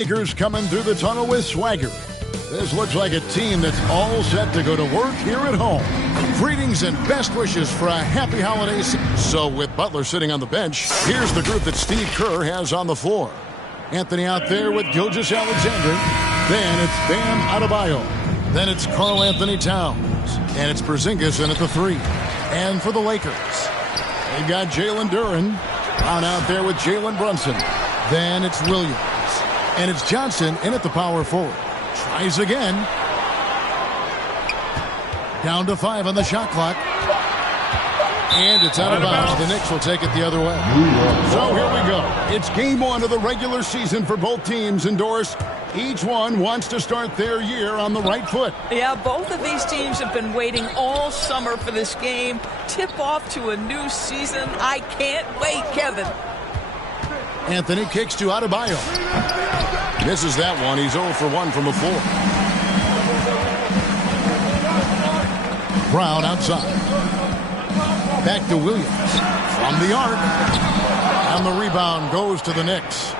Lakers coming through the tunnel with swagger. This looks like a team that's all set to go to work here at home. Greetings and best wishes for a happy holidays. So with Butler sitting on the bench, here's the group that Steve Kerr has on the floor. Anthony out there with Gilgeous-Alexander. Then it's Bam Adebayo. Then it's Karl-Anthony Towns. And it's Porzingis in at the 3. And for the Lakers, they've got Jalen Duren. Brown out there with Jalen Brunson. Then it's Williams. And it's Johnson in at the power forward. Tries again. Down to 5 on the shot clock. And it's out of bounds. The Knicks will take it the other way. So here we go. It's game 1 of the regular season for both teams. Doris, each one wants to start their year on the right foot. Yeah, both of these teams have been waiting all summer for this game. Tip off to a new season. I can't wait, Kevin. Anthony kicks to Adebayo. Misses that one. He's 0 for 1 from the floor. Brown outside. Back to Williams. From the arc. And the rebound goes to the Knicks.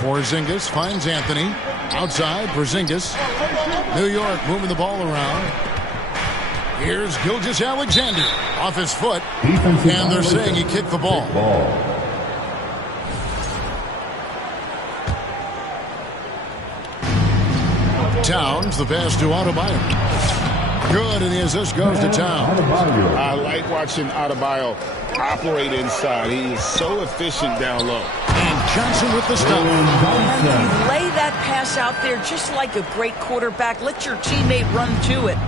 Porzingis finds Anthony. Outside, Porzingis. New York moving the ball around. Here's Gilgeous-Alexander. Off his foot. And they're saying he kicked the ball. Towns, the pass to Adebayo. Good, and the assist goes to Towns. I like watching Adebayo operate inside. He is so efficient down low. And Johnson with the stop. And you lay that pass out there just like a great quarterback. Let your teammate run to it.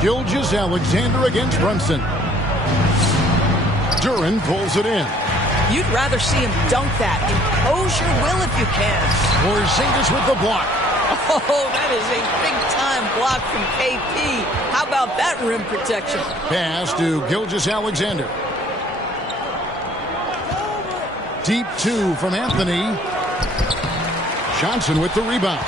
Gilgeous-Alexander against Brunson. Duren pulls it in. You'd rather see him dunk that. Impose your will if you can. Porzingis with the block. Oh, that is a big-time block from KP. How about that rim protection? Pass to Gilgeous-Alexander. Deep 2 from Anthony. Johnson with the rebound.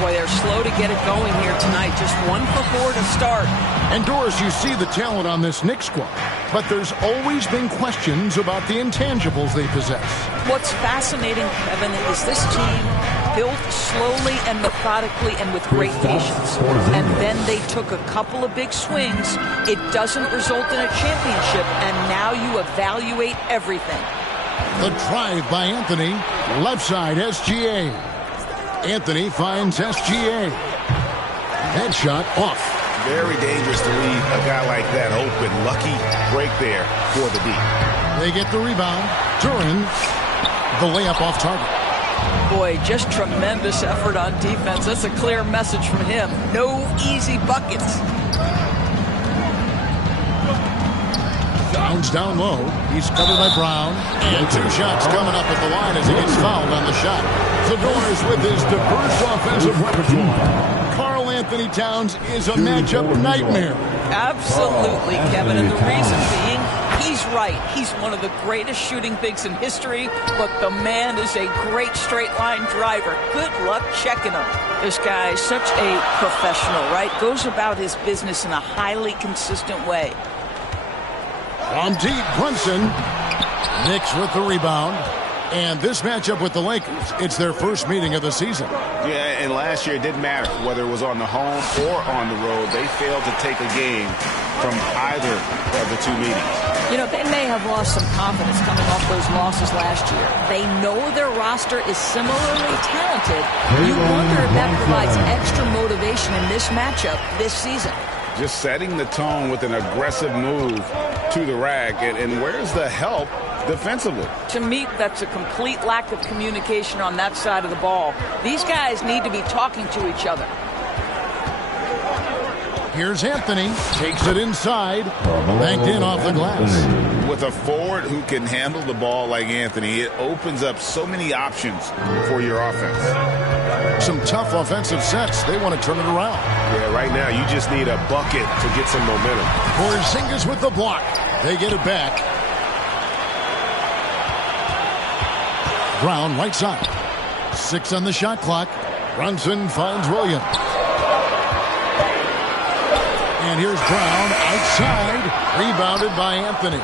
Boy, they're slow to get it going here tonight. Just 1 for 4 to start. And Doris, you see the talent on this Knicks squad, but there's always been questions about the intangibles they possess. What's fascinating, Kevin, is this team built slowly and methodically and with great patience. And then they took a couple of big swings. It doesn't result in a championship, and now you evaluate everything. The drive by Anthony. Left side, SGA. Anthony finds SGA. Headshot off. Very dangerous to leave a guy like that open. Lucky break there for the D. They get the rebound. Duren, the layup off target. Boy, just tremendous effort on defense. That's a clear message from him. No easy buckets. Towns down low. He's covered by Brown. And 2 shots coming up at the line as he gets fouled on the shot. Doris with his diverse offensive repertoire. Karl-Anthony Towns is a matchup nightmare. Absolutely, Kevin. And the reason being, he's right. He's one of the greatest shooting bigs in history, but the man is a great straight-line driver. Good luck checking him. This guy is such a professional, right? Goes about his business in a highly consistent way. From deep, Brunson. Knicks with the rebound. And this matchup with the Lakers, it's their first meeting of the season. Yeah, and last year it didn't matter whether it was on the home or on the road. They failed to take a game from either of the 2 meetings. You know, they may have lost some confidence coming off those losses last year. They know their roster is similarly talented. You wonder if that provides extra motivation in this matchup this season. Just setting the tone with an aggressive move to the rack. And where's the help defensively? To me, that's a complete lack of communication on that side of the ball. These guys need to be talking to each other. Here's Anthony. Takes it inside. Banked in off the glass. With a forward who can handle the ball like Anthony, it opens up so many options for your offense. Some tough offensive sets. They want to turn it around. Yeah, right now you just need a bucket to get some momentum. Porzingis with the block. They get it back. Brown right side. 6 on the shot clock. Brunson finds Williams. And here's Brown outside, rebounded by Anthony.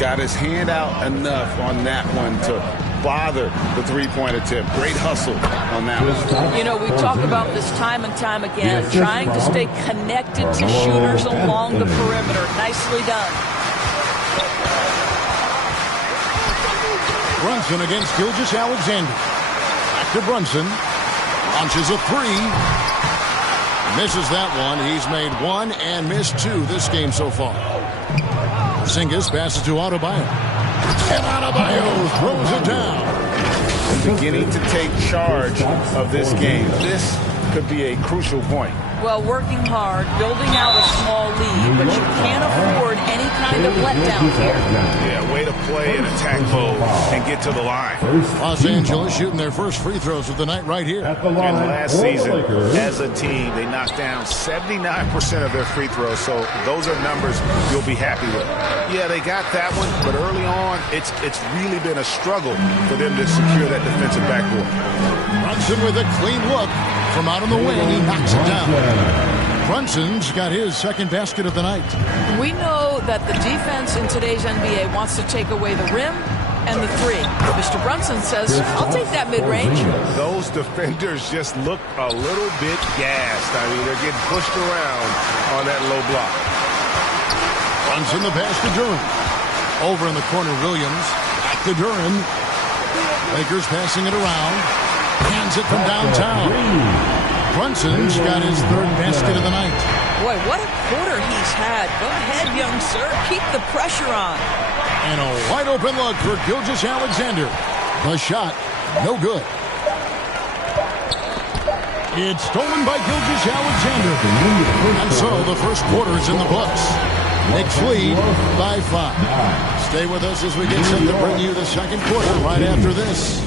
Got his hand out enough on that one to bother the three-point attempt. Great hustle on that one. You know, we talk about this time and time again, trying to stay connected to shooters along the perimeter. Nicely done. Brunson against Gilgeous-Alexander. Back to Brunson. Launches a three. Misses that one. He's made one and missed two this game so far. Porzingis passes to Adebayo. And Adebayo throws it down. Beginning to take charge of this game. This could be a crucial point. Well, working hard, building out a small lead, but you can't afford any kind of letdown here. Yeah, way to play in attack mode and get to the line. Los Angeles shooting their first free throws of the night right here. And last season, as a team, they knocked down 79% of their free throws, so those are numbers you'll be happy with. Yeah, they got that one, but early on, it's really been a struggle for them to secure that defensive backboard. Brunson with a clean look. From out on the wing, he knocks it down. Brunson's got his second basket of the night. We know that the defense in today's NBA wants to take away the rim and the three. Mr. Brunson says, I'll take that mid-range. Those defenders just look a little bit gassed. I mean, they're getting pushed around on that low block. Brunson the pass to Duren. Over in the corner, Williams. Back to Duren. Lakers passing it around. Hands it from downtown. Brunson's got his third basket of the night. Boy, what a quarter he's had. Go ahead, young sir. Keep the pressure on. And a wide open look for Gilgeous-Alexander. The shot, no good. It's stolen by Gilgeous-Alexander. And so the first quarter is in the books. Knicks lead by 5. Stay with us as we get set to bring you the second quarter right after this.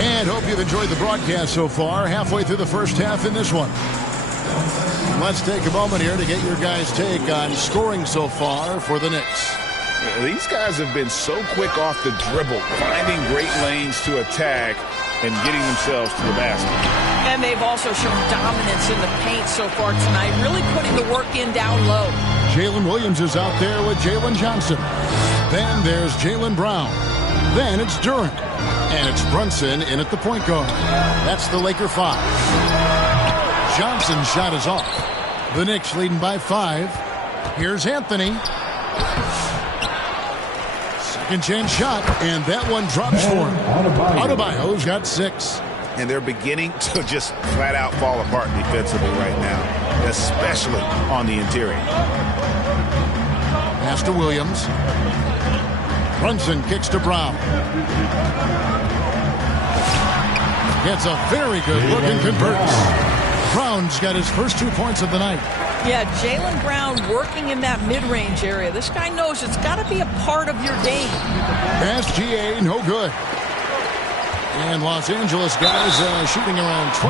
And hope you've enjoyed the broadcast so far. Halfway through the first half in this one. Let's take a moment here to get your guys' take on scoring so far for the Knicks. These guys have been so quick off the dribble, finding great lanes to attack and getting themselves to the basket. And they've also shown dominance in the paint so far tonight, really putting the work in down low. Jalen Williams is out there with Jalen Johnson. Then there's Jaylen Brown. Then it's Duren. And it's Brunson in at the point guard. That's the Laker 5. Johnson's shot is off. The Knicks leading by 5. Here's Anthony. Second chance shot, and that one drops for him. Adebayo's got 6. And they're beginning to just flat out fall apart defensively right now, especially on the interior. Pass to Williams. Brunson kicks to Brown. Gets a very good look and converts. Brown's got his first 2 points of the night. Yeah, Jaylen Brown working in that mid-range area. This guy knows it's got to be a part of your game. Pass GA, no good. And Los Angeles guys shooting around 29%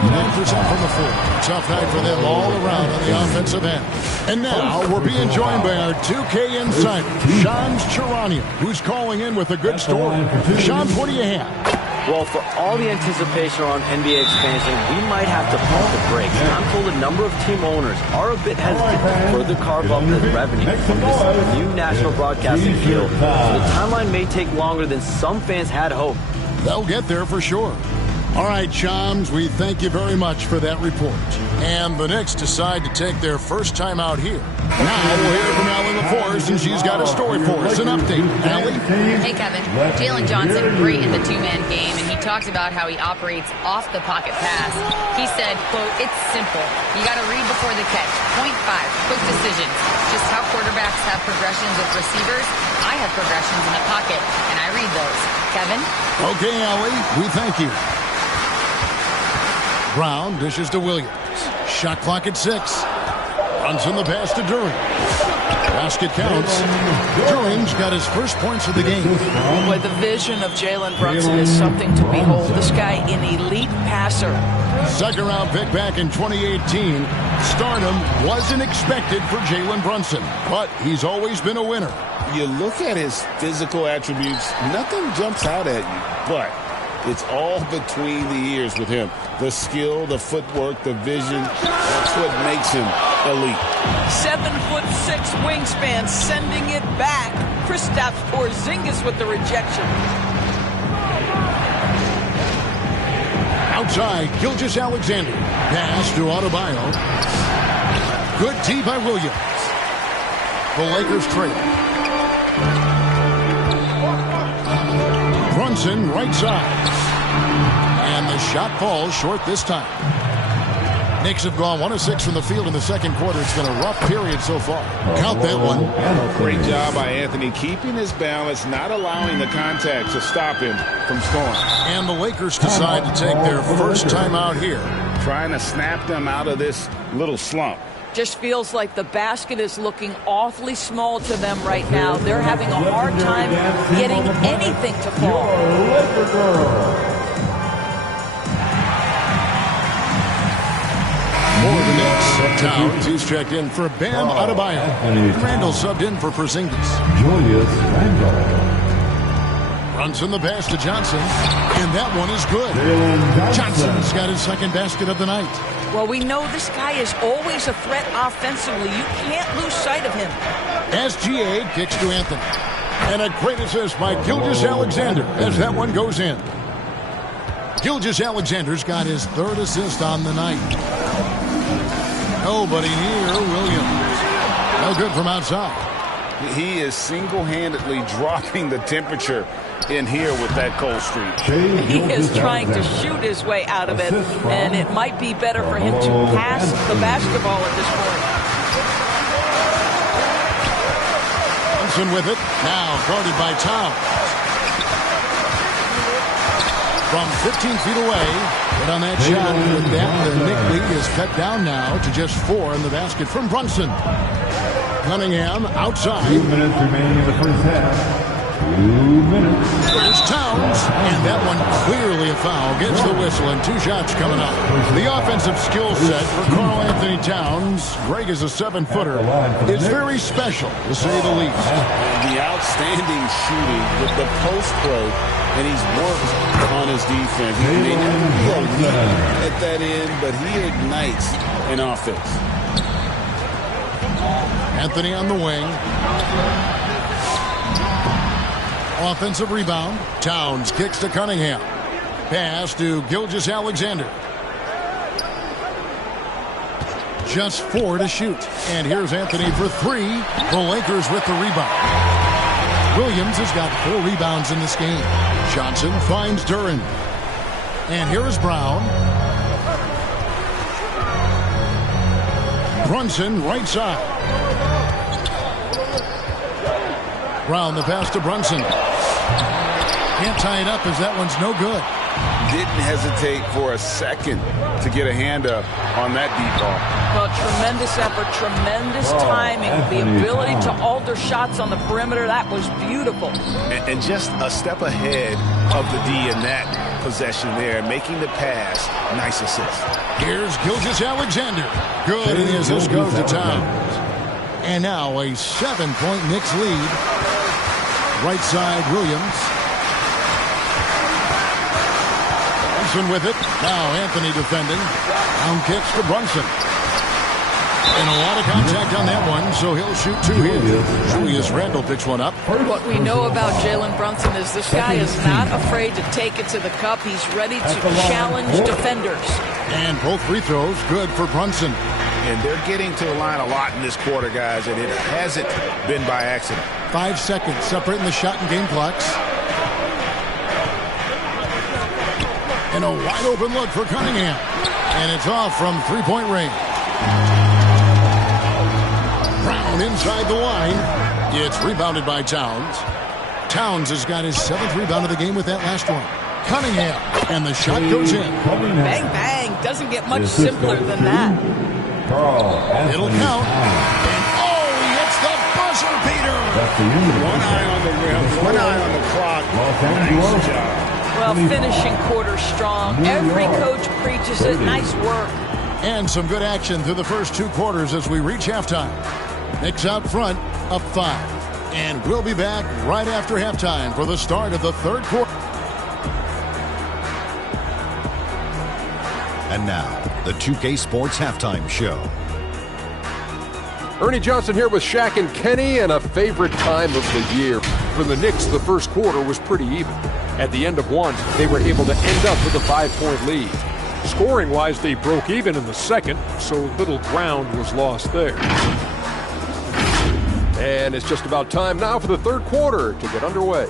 from the floor. Tough night for them all around on the offensive end. And now we're being joined by our 2K insider, Shams Charania, who's calling in with a good story. Shams, what do you have? Well, for all the anticipation around NBA expansion, we might have to pump the brakes. I'm told a number of team owners are a bit hesitant to further carve up the revenue from this new national broadcasting deal. So the timeline may take longer than some fans had hoped. They'll get there for sure. All right, Shams, we thank you very much for that report. And the Knicks decide to take their first time out here. Now we'll hear from Allie LaForce, and she's got a story for us, an update. Allie? Hey, Kevin. Jalen Johnson, great in the two-man game, and he talked about how he operates off the pocket pass. He said, quote, it's simple. You got to read before the catch. Point 5, quick decisions. Just how quarterbacks have progressions with receivers, I have progressions in the pocket, and I read those. Kevin? Okay, Allie, we thank you. Brown dishes to Williams. Shot clock at 6. Brunson the pass to Duren. Basket counts. Duren's got his first points of the game. Boy, the vision of Jalen Brunson is something to behold. This guy, an elite passer. Second round pick back in 2018. Stardom wasn't expected for Jalen Brunson, but he's always been a winner. You look at his physical attributes, nothing jumps out at you, but it's all between the ears with him. The skill, the footwork, the vision, that's what makes him elite. 7'6" wingspan, sending it back. Kristaps Porzingis with the rejection. Outside, Gilgeous-Alexander. Pass to Adebayo. Good D by Williams. The Lakers trail. Brunson, right side. And the shot falls short this time. Knicks have gone 1 of 6 from the field in the second quarter. It's been a rough period so far. Count that one. Great job by Anthony keeping his balance, not allowing the contact to stop him from scoring. And the Lakers decide to take their first timeout here. Trying to snap them out of this little slump. Just feels like the basket is looking awfully small to them right now. They're having a hard time getting anything to fall. For the Knicks, Towns, he's checked in for Bam Adebayo. Randall subbed in for Porzingis. Julius Randle. Brunson the pass to Johnson, and that one is good. Johnson's got his second basket of the night. Well, we know this guy is always a threat offensively. You can't lose sight of him. SGA kicks to Anthony. And a great assist by Gilgeous-Alexander as that one goes in. Gilgeous-Alexander's got his third assist on the night. Nobody near Williams. No good from outside. He is single-handedly dropping the temperature in here with that cold streak. He is trying to shoot his way out of it, and it might be better for him to pass the basketball at this point. Brunson with it, now guarded by Towns. From 15 feet away, but on that shot, with that, the Knick lead is cut down now to just 4 in the basket from Brunson. Cunningham outside. 2 minutes remaining in the first half. 2 minutes. There's Towns, and that one clearly a foul. Gets the whistle, and 2 shots coming up. The offensive skill set for Karl Anthony Towns, Greg is a 7-footer, is very special, to say the least. The outstanding shooting with the post play, and he's worked on his defense. He may not be elite at that end, but he ignites an offense. Anthony on the wing. Offensive rebound. Towns kicks to Cunningham. Pass to Gilgeous-Alexander. Just 4 to shoot. And here's Anthony for 3. The Lakers with the rebound. Williams has got 4 rebounds in this game. Johnson finds Duren. And here is Brown. Brunson right side. Brown the pass to Brunson. Can't tie it up as that one's no good. Didn't hesitate for a second to get a hand up on that deep ball. Well, tremendous effort, tremendous timing, the ability to alter shots on the perimeter. That was beautiful. And just a step ahead of the D in that possession there, making the pass. Nice assist. Here's Gilgeous-Alexander. Good, and the assist goes to Towns. And now a 7-point Knicks lead. Right side, Williams. Brunson with it. Now Anthony defending. Down kicks to Brunson. And a lot of contact on that one, so he'll shoot 2 here. Julius Randle picks one up. What we know about Jalen Brunson is this guy is not afraid to take it to the cup. He's ready to challenge defenders. And both free throws good for Brunson. And they're getting to the line a lot in this quarter, guys, and it hasn't been by accident. 5 seconds separating the shot and game clocks. And a wide open look for Cunningham. And it's off from 3-point range. Brown inside the line. It's rebounded by Towns. Towns has got his 7th rebound of the game with that last one. Cunningham. And the shot goes in. Bang, bang. Doesn't get much simpler than that. It'll count. And he hits the buzzer beater. One eye on the rim, one eye on the clock. Nice job. Well, finishing quarter strong. Every coach preaches it. Nice work. And some good action through the first 2 quarters as we reach halftime. Knicks out front, up 5. And we'll be back right after halftime for the start of the 3rd quarter. And now, the 2K Sports Halftime Show. Ernie Johnson here with Shaq and Kenny, and a favorite time of the year. For the Knicks, the first quarter was pretty even. At the end of one, they were able to end up with a 5-point lead. Scoring-wise, they broke even in the second, so little ground was lost there. And it's just about time now for the third quarter to get underway.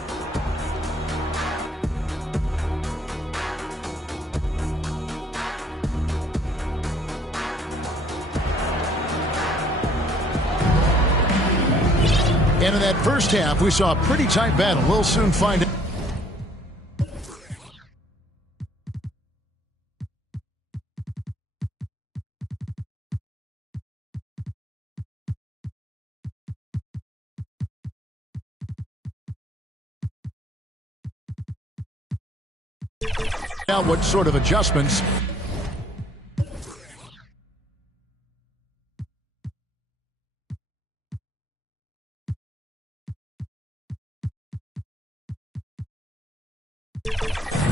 And in that first half, we saw a pretty tight battle. We'll soon find out. Now, what sort of adjustments?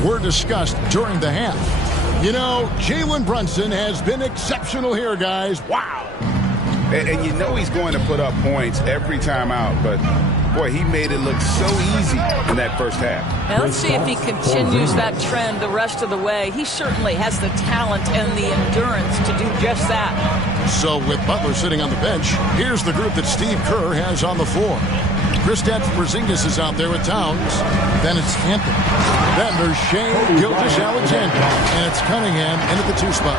Were discussed during the half. You know, Jalen Brunson has been exceptional here, guys. Wow. And you know he's going to put up points every time out, but boy, he made it look so easy in that first half. Now let's see if he continues that trend the rest of the way. He certainly has the talent and the endurance to do just that. So with Butler sitting on the bench, here's the group that Steve Kerr has on the floor. Kristaps Porzingis is out there with Towns. Then it's Anthony. Then there's Shai Gilgeous-Alexander. And it's Cunningham in at the 2 spot.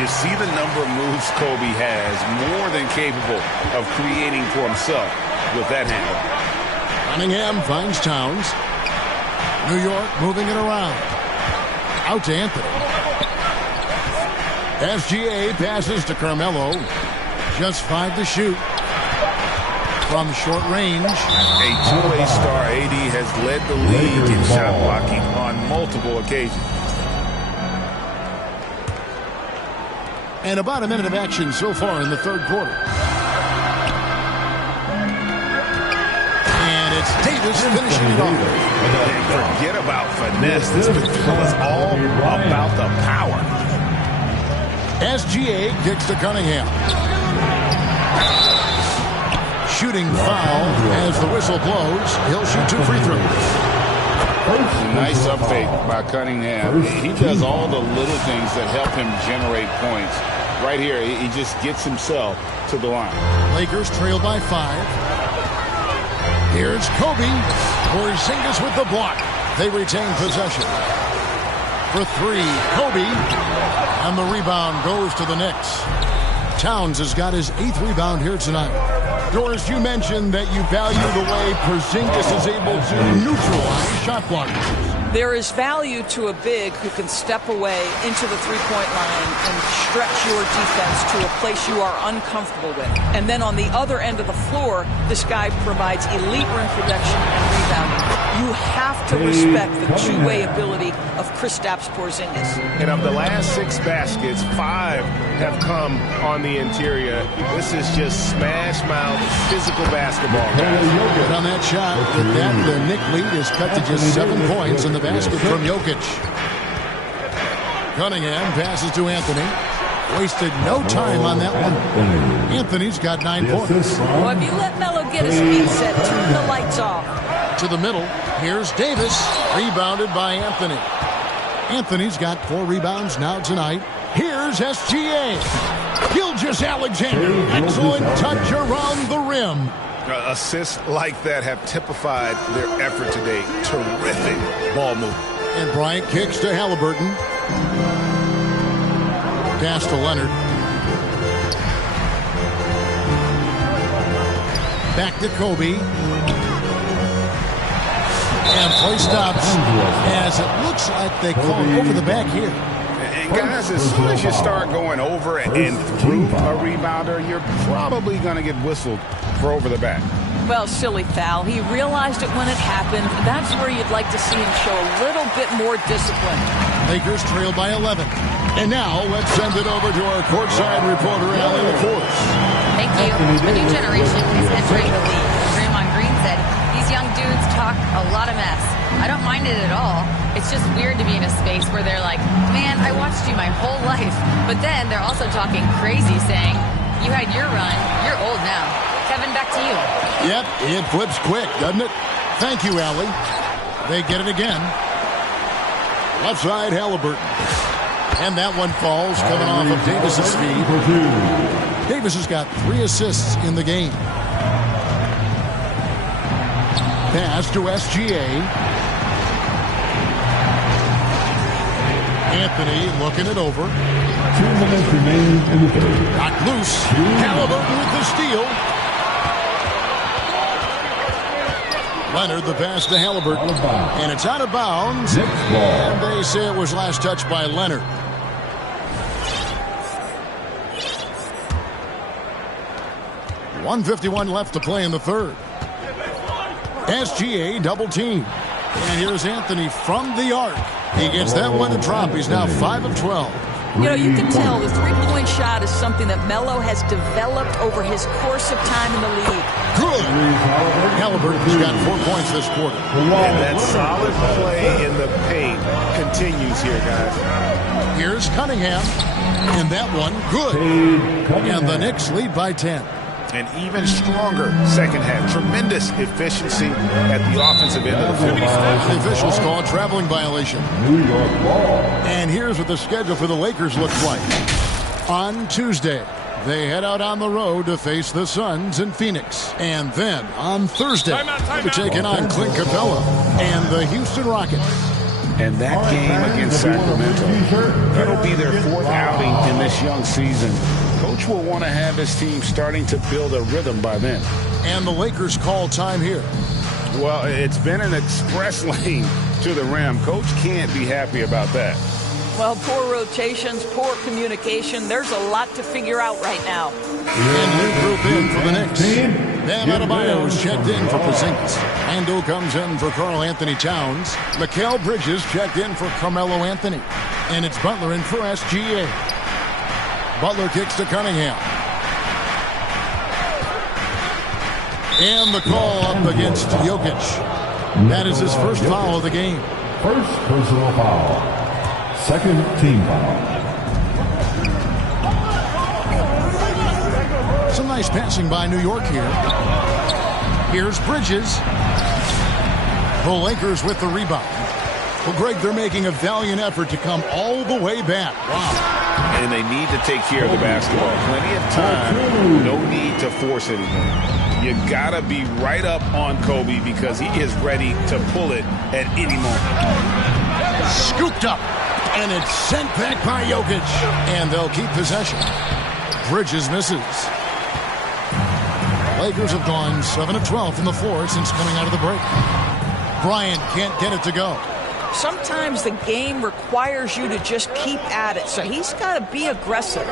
You see the number of moves Kobe has, more than capable of creating for himself with that handle. Cunningham finds Towns. New York moving it around. Out to Anthony. SGA passes to Carmelo. Just 5 to shoot. From short range. A two-way star, AD has led the league in shot blocking on multiple occasions. And about a minute of action so far in the third quarter. And it's Davis finishing it off. And forget about finesse. This midfield is all about the power. SGA kicks to Cunningham. Shooting foul as the whistle blows. He'll shoot 2 free throws. Nice up fake by Cunningham. He does all the little things that help him generate points. Right here, he just gets himself to the line. Lakers trail by 5. Here's Kobe. Porzingis with the block. They retain possession. For 3, Kobe. And the rebound goes to the Knicks. Towns has got his 8th rebound here tonight. Doris, you mentioned that you value the way Porzingis is able to neutralize shot blockers. There is value to a big who can step away into the three-point line and stretch your defense to a place you are uncomfortable with. And then on the other end of the floor, this guy provides elite rim protection and rebounding. You have to respect the two-way ability of Kristaps Porzingis. And of the last 6 baskets, 5 have come on the interior. This is just smash mouth physical basketball, guys. But on that shot, with that, the Knick lead is cut to just 7 points in the basket from Jokic. Cunningham passes to Anthony. Wasted no time on that one. Anthony's got 9 points. Well, if you let Melo get his feet set, turn the lights off. To the middle, here's Davis, rebounded by Anthony. Anthony's got 4 rebounds now tonight. Here's SGA. Gilgeous-Alexander, excellent touch around the rim. Assists like that have typified their effort today. Terrific ball movement. And Bryant kicks to Halliburton. Pass to Leonard. Back to Kobe. And play stops as it looks like they call over the back here. And guys, as soon as you start going over and through a rebounder, you're probably going to get whistled for over the back. Well, silly foul. He realized it when it happened. That's where you'd like to see him show a little bit more discipline. Lakers trail by 11. And now let's send it over to our courtside reporter, Allie LaForce. Thank you. A new generation is entering the league. Draymond Green said, "These young dudes talk a lot of mess. I don't mind it at all. It's It's just weird to be in a space where they're like, man, I watched you my whole life. But then they're also talking crazy, saying, you had your run, you're old now. Kevin, back to you. Yep, it flips quick, doesn't it? Thank you, Allie. They get it again. Left side, Halliburton. And that one falls, coming off of Davis's feed. Davis has got 3 assists in the game. Pass to SGA. Anthony looking it over. 2 minutes remaining in the third. Got loose. Halliburton with the steal. Leonard the pass to Halliburton. And it's out of bounds. And they say it was last touched by Leonard. .151 left to play in the third. SGA double team. And here's Anthony from the arc. He gets that one to drop. He's now 5 of 12. You know, you can tell the three-point shot is something that Melo has developed over his course of time in the league. Good. Halliburton's got 4 points this quarter. And that solid play in the paint continues here, guys. Here's Cunningham. And that one, good. And the Knicks lead by 10. An even stronger second half. Tremendous efficiency at the offensive end of the field. The officials call a traveling violation. New York ball. And here's what the schedule for the Lakers looks like. On Tuesday, they head out on the road to face the Suns in Phoenix. And then on Thursday, they'll be taking on Clint Capella and the Houston Rockets. And that game against Sacramento, that'll be their 4th outing in this young season. Coach will want to have his team starting to build a rhythm by then. And the Lakers call time here. Well, it's been an express lane to the rim. Coach can't be happy about that. Well, poor rotations, poor communication. There's a lot to figure out right now. And new group in for the Knicks. Bam Adebayo is checked in for Porzingis. Ando comes in for Karl Anthony Towns. Mikal Bridges checked in for Carmelo Anthony. And it's Butler in for SGA. Butler kicks to Cunningham. And the call up against Jokic. That is his first foul of the game. First personal foul. Second team foul. Some nice passing by New York here. Here's Bridges. The Lakers with the rebound. Well, Greg, they're making a valiant effort to come all the way back. Wow. And they need to take care of the basketball. Plenty of time. No need to force anything. You got to be right up on Kobe because he is ready to pull it at any moment. Scooped up. And it's sent back by Jokic. And they'll keep possession. Bridges misses. Lakers have gone 7 of 12 from the floor since coming out of the break. Bryant can't get it to go. Sometimes the game requires you to just keep at it, so he's got to be aggressive.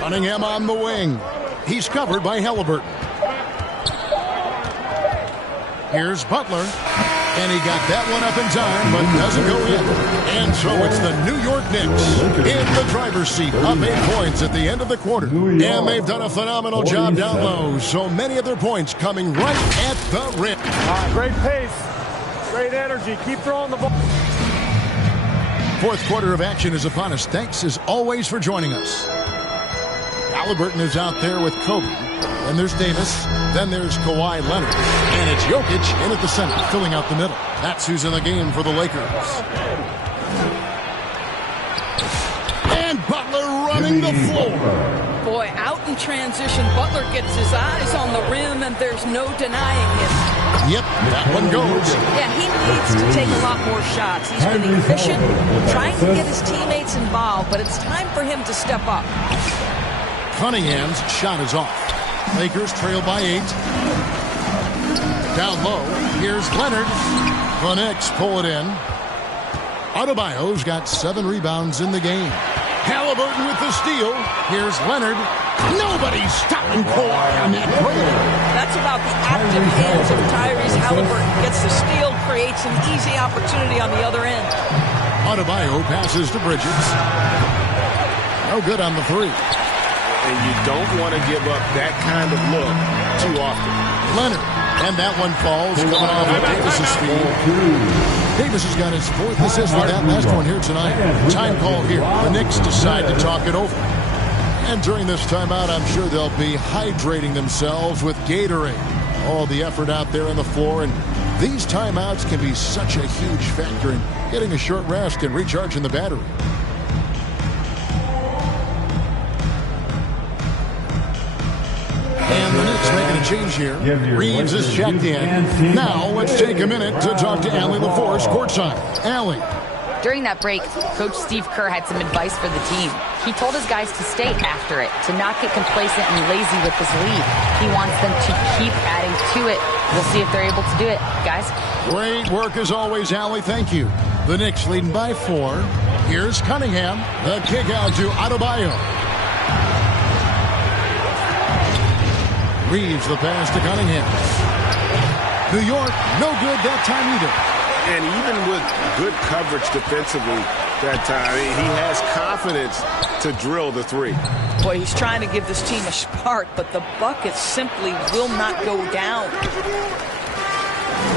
Cunningham on the wing. He's covered by Halliburton. Here's Butler. And he got that one up in time, but doesn't go in. And so it's the New York Knicks in the driver's seat, up 8 points at the end of the quarter. And they've done a phenomenal job down low. So many of their points coming right at the rim. Great pace, great energy. Keep throwing the ball. Fourth quarter of action is upon us. Thanks as always for joining us. Halliburton is out there with Kobe. Then there's Davis. Then there's Kawhi Leonard. And it's Jokic in at the center, filling out the middle. That's who's in the game for the Lakers. And Butler running the floor. Boy, out in transition, Butler gets his eyes on the rim, and there's no denying him. Yep, that one goes. Yeah, he needs to take a lot more shots. He's been efficient, trying to get his teammates involved, but it's time for him to step up. Cunningham's shot is off. Lakers trail by 8. Down low, here's Leonard. The Knicks pull it in. Adebayo's got 7 rebounds in the game. Halliburton with the steal. Here's Leonard. Nobody's stopping Kawhi on that play. That's about the active hands of Tyrese Halliburton. Gets the steal, creates an easy opportunity on the other end. Adebayo passes to Bridges. No good on the 3. And you don't want to give up that kind of look too often. Leonard And that one falls, coming off of Davis's speed. Davis has got his 4th assist with that last one here tonight. Time call here. The Knicks decide to talk it over. And during this timeout, I'm sure they'll be hydrating themselves with Gatorade. All the effort out there on the floor, and these timeouts can be such a huge factor in getting a short rest and recharging the battery. And the Knicks making a change here. Reeves is checked in. Now let's take a minute to talk to Allie LaForce courtside. Allie. During that break, Coach Steve Kerr had some advice for the team. He told his guys to stay after it, to not get complacent and lazy with this lead. He wants them to keep adding to it. We'll see if they're able to do it, guys. Great work as always, Allie. Thank you. The Knicks leading by 4. Here's Cunningham. The kick out to Adebayo. Reeves the pass to Cunningham. New York, no good that time either. And even with good coverage defensively that time, he has confidence to drill the 3. Boy, he's trying to give this team a spark, but the buckets simply will not go down.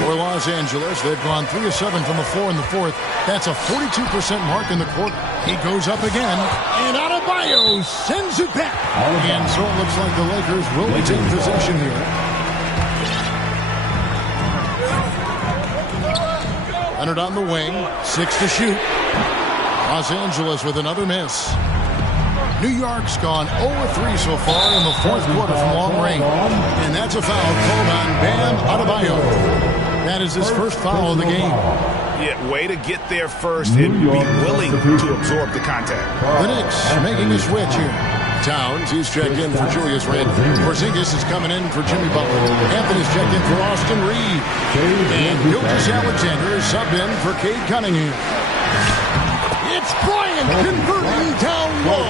For Los Angeles, they've gone 3 of 7 from the floor in the 4th. That's a 42% mark in the quarter. He goes up again, and Adebayo sends it back. And so it looks like the Lakers will retain possession here. Leonard on the wing, 6 to shoot. Los Angeles with another miss. New York's gone 0-3 so far in the 4th quarter from long range. And that's a foul called on Bam Adebayo. That is his first foul of the game. Yeah, way to get there first and be willing to absorb the contact. The Knicks making a switch here. Towns, he's checked in for Julius Randle. Porzingis is coming in for Jimmy Butler. Anthony's checked in for Austin Reed. And Gilgeous-Alexander is subbed in for Cade Cunningham. It's Bryant converting down low.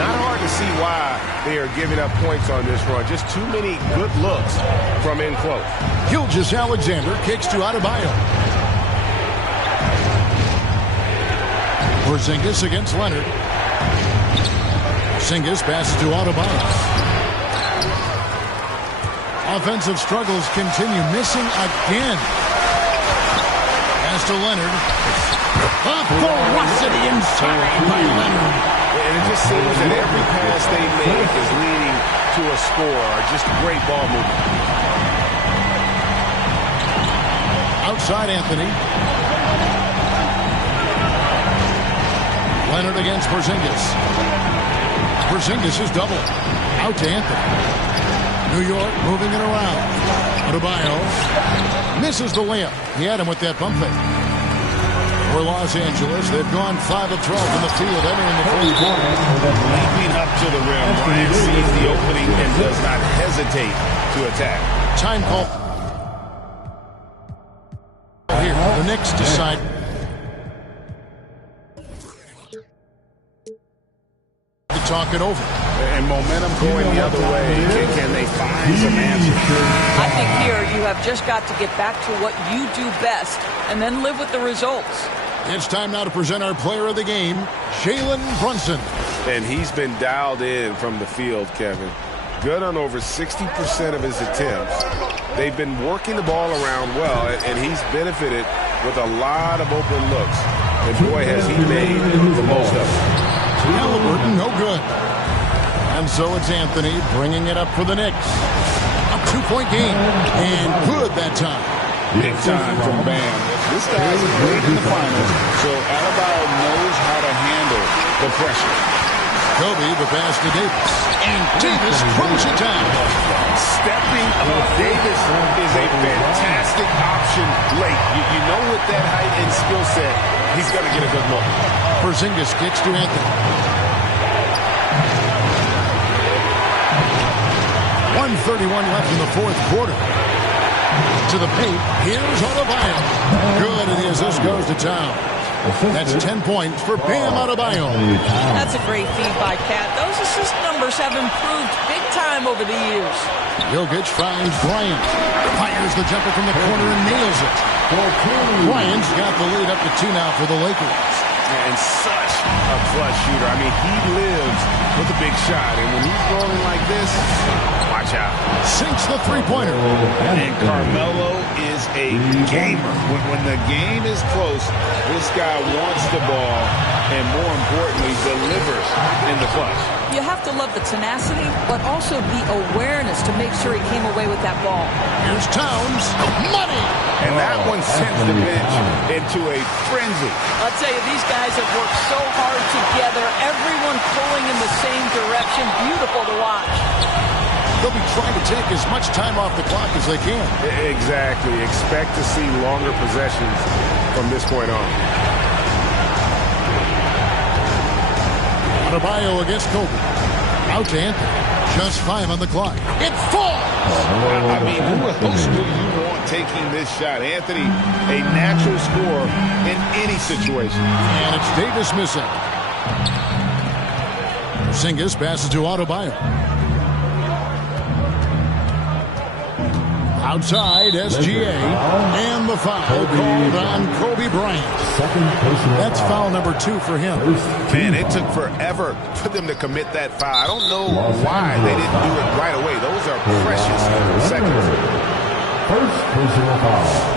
Not hard to see why they are giving up points on this run. Just too many good looks from in close. Gilgeous-Alexander kicks to Adebayo. Porzingis against Leonard. Porzingis passes to Adebayo. Offensive struggles continue, missing again. Pass to Leonard. A ferocity inside by Leonard. And it just seems that every pass they make is leading to a score. Just great ball movement. Outside Anthony. Leonard against Porzingis. Porzingis is double. Out to Anthony. New York moving it around. Adebayo misses the layup. He had him with that bump fake. For Los Angeles, they've gone 5 of 12 from the field entering the 4th quarter. Leaping up to the rim, Bryant sees the opening and does not hesitate to attack. Time call. Here, the Knicks decide. To talk it over. And momentum going the other way. Can they find some answers? I think here you have just got to get back to what you do best and then live with the results. It's time now to present our player of the game, Jalen Brunson. And he's been dialed in from the field, Kevin. Good on over 60% of his attempts. They've been working the ball around well, and he's benefited with a lot of open looks. And boy, has he made the most of it. Halliburton, no good. And so it's Anthony bringing it up for the Knicks. A 2-point game. And good that time. Big time from Bam. This guy's great in the finals, so Adebayo knows how to handle the pressure. Kobe, the pass to Davis. And Davis crunches it down. Stepping up Davis is a fantastic option late. You know with that height and skill set, he's going to get a good look. Porzingis kicks to Anthony. 1:31 left in the 4th quarter. To the paint, here's Adebayo. Good, and the assist goes to town. That's 10 points for Bam Adebayo. That's a great feed by Cat. Those assist numbers have improved big time over the years. Jokic finds Bryant. Fires the jumper from the corner and nails it. Bryant's got the lead up to 2 now for the Lakers. And such a clutch shooter. I mean, he lives with a big shot. And when he's rolling like this, watch job. Sinks the three-pointer. And Carmelo is a gamer. When the game is close, this guy wants the ball and, more importantly, delivers in the clutch. You have to love the tenacity, but also the awareness to make sure he came away with that ball. Here's Towns. Money! And that one sends the bench into a frenzy. I'll tell you, these guys have worked so hard together, everyone pulling in the same direction. Beautiful to watch. They'll be trying to take as much time off the clock as they can. Exactly. Expect to see longer possessions from this point on. Adebayo against Kobe. Out to Anthony. Just 5 on the clock. It falls! I mean, who else do you want taking this shot? Anthony, a natural scorer in any situation. And it's Davis missing. Porzingis passes to Adebayo. Outside, SGA. And the foul called on Kobe Bryant. That's foul number 2 for him. Man, it took forever for them to commit that foul. I don't know why they didn't do it right away. Those are precious seconds. First personal foul.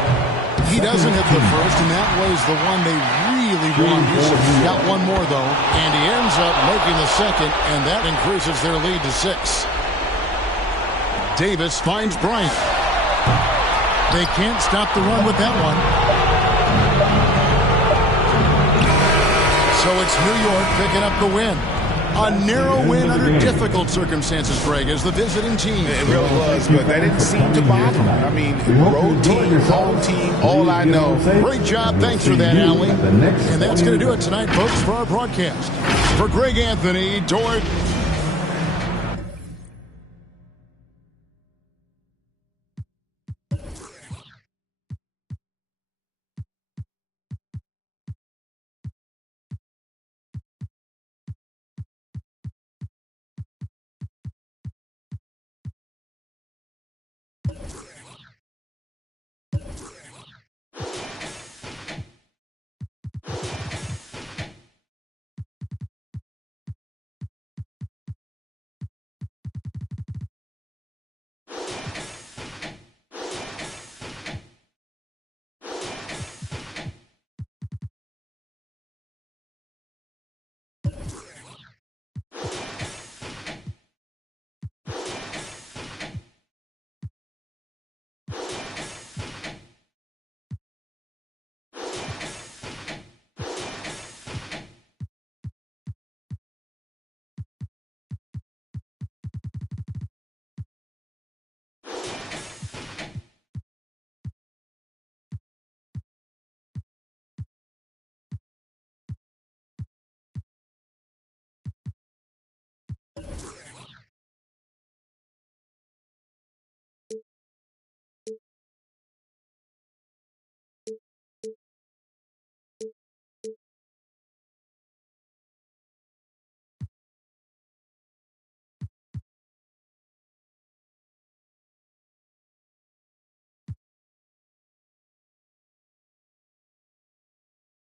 He doesn't hit the first, and that was the one they really wanted. He's got one more, though, and he ends up making the second, and that increases their lead to 6. Davis finds Bryant. They can't stop the run with that one. So it's New York picking up the win. A narrow win under difficult circumstances, Greg, as the visiting team. It really was, but that didn't seem to bother them. I mean, road team, home team, all I know. Great job. Thanks for that, Allie. And that's going to do it tonight, folks, for our broadcast. For Greg Anthony, Dort